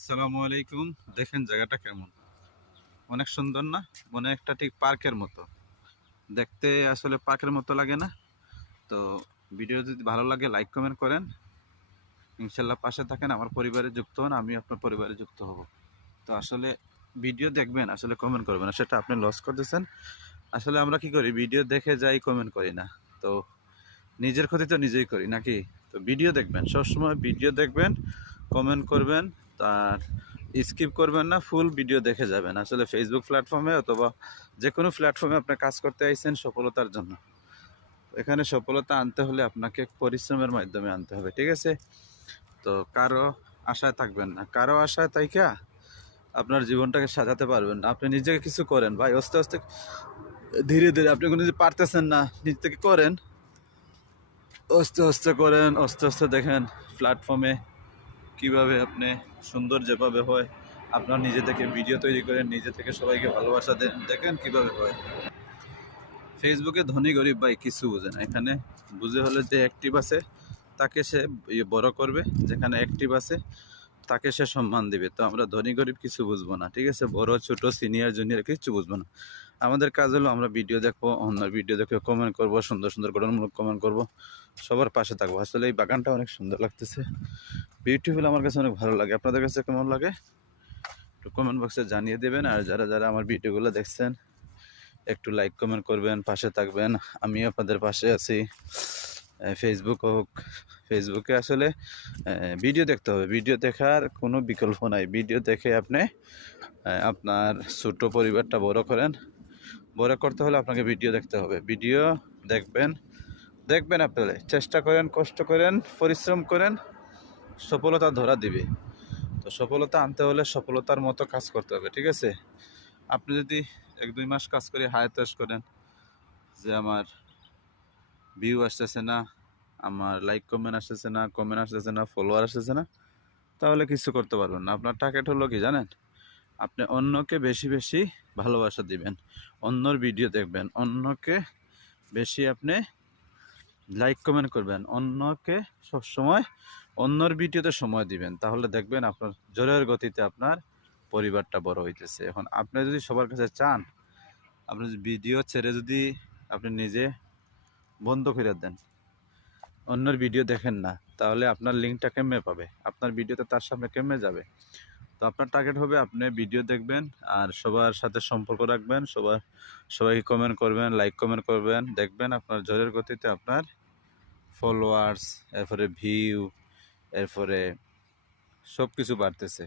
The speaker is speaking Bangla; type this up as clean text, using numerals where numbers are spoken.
আসসালামু আলাইকুম। দেখেন জায়গাটা কেমন, অনেক সুন্দর না? মনে একটা ঠিক পার্কের মতো দেখতে, আসলে পার্কের মতো লাগে না? তো ভিডিও যদি ভালো লাগে লাইক কমেন্ট করেন, ইনশাল্লাহ পাশে থাকেন, আমার পরিবারে যুক্ত হন, আমি আপনার পরিবারে যুক্ত হব। তো আসলে ভিডিও দেখবেন, আসলে কমেন্ট করবেন না, সেটা আপনি লস করতেছেন। আসলে আমরা কি করি, ভিডিও দেখে যাই, কমেন্ট করি না। তো নিজের ক্ষতি তো নিজেই করি নাকি? তো ভিডিও দেখবেন, সবসময় ভিডিও দেখবেন, কমেন্ট করবেন, তার স্কিপ করবেন না, ফুল ভিডিও দেখে যাবেন। আসলে ফেসবুক প্ল্যাটফর্মে অথবা যে কোনো প্ল্যাটফর্মে আপনি কাজ করতে আইছেন সফলতার জন্য। এখানে সফলতা আনতে হলে আপনাকে পরিশ্রমের মাধ্যমে আনতে হবে, ঠিক আছে? তো কারো আশায় থাকবেন না, কারো আশায় তাইকা আপনার জীবনটাকে সাজাতে পারবেন না। আপনি নিজেকে কিছু করেন ভাই, আস্তে আস্তে ধীরে ধীরে। আপনি কোনো যদি পারতেছেন না, নিজ থেকে করেন, আস্তে আস্তে করেন, আস্তে আস্তে দেখেন প্ল্যাটফর্মে কিভাবে আপনি সুন্দর যেভাবে হয়। আপনার নিজে থেকে ভিডিও তৈরি করেন, নিজে থেকে সবাইকে ভালোবাসা দেন, দেখেন কিভাবে হয়। ফেসবুকে ধনী গরিব ভাই কিছু বোঝে না এখানে। বুঝে হলে যে অ্যাক্টিভ আছে তাকে সে বড় করবে, যেখানে অ্যাক্টিভ আছে তাকে সে সম্মান দিবে। তো আমরা ধনী গরিব কিছু বুঝবো না, ঠিক আছে? বড় ছোট সিনিয়র জুনিয়র কিছু বুঝবো না। আমাদের কাজ হলো আমরা ভিডিও দেখবো, অন্য ভিডিও দেখে কমেন্ট করবো, সুন্দর সুন্দর গঠনমূলক কমেন্ট করবো, সবার পাশে থাকবো। আসলে এই বাগানটা অনেক সুন্দর লাগতেছে, বিউটিফুল, আমার কাছে অনেক ভালো লাগে। আপনাদের কাছে কেমন লাগে একটু কমেন্ট বক্সে জানিয়ে দেবেন। আর যারা যারা আমার ভিডিওগুলো দেখছেন একটু লাইক কমেন্ট করবেন, পাশে থাকবেন, আমি আপনাদের পাশে আছি। ফেসবুক হোক, ফেসবুকে আসলে ভিডিও দেখতে হবে, ভিডিও দেখার কোনো বিকল্প নাই। ভিডিও দেখে আপনি আপনার ছোট পরিবারটা বড় করেন। বড় করতে হলে আপনাকে ভিডিও দেখতে হবে, ভিডিও দেখবেন, দেখবেন আপনারা চেষ্টা করেন, কষ্ট করেন, পরিশ্রম করেন, সফলতা ধরা দিবে। তো সফলতা আনতে হলে সফলতার মতো কাজ করতে হবে, ঠিক আছে? আপনি যদি 1-2 মাস কাজ করে হায়াতাশ করেন যে আমার ভিউ আসতেছে না, আমার লাইক কমেন্ট আসতেছে না, ফলোয়ার আসতেছে না, তাহলে কিছু করতে পারবেন না। আপনার টার্গেট হলো কি জানেন? আপনি অন্যকে বেশি বেশি ভালোবাসা দিবেন, অন্যর ভিডিও দেখবেন, অন্যকে বেশি আপনি লাইক কমেন্ট করবেন, অন্যকে সবসময় অন্যর ভিডিওতে সময় দিবেন। তাহলে দেখবেন আপনার জোরের গতিতে আপনার পরিবারটা বড় হইতেছে। এখন আপনি যদি সবার কাছে চান, আপনি ভিডিও ছেড়ে যদি আপনি নিজে বন্ধ করে দেন, অন্যের ভিডিও দেখেন না, তাহলে আপনার লিঙ্কটা কেমনে পাবে? আপনার ভিডিওতে তার সামনে কেমনে যাবে? তো আপনার টার্গেট হবে আপনি ভিডিও দেখবেন আর সবার সাথে সম্পর্ক রাখবেন, সবাইকে কমেন্ট করবেন, লাইক কমেন্ট করবেন, দেখবেন আপনার জোরের গতিতে আপনার ফলোয়ার্স, এরপরে ভিউ, এরপরে সব কিছু বাড়তেছে।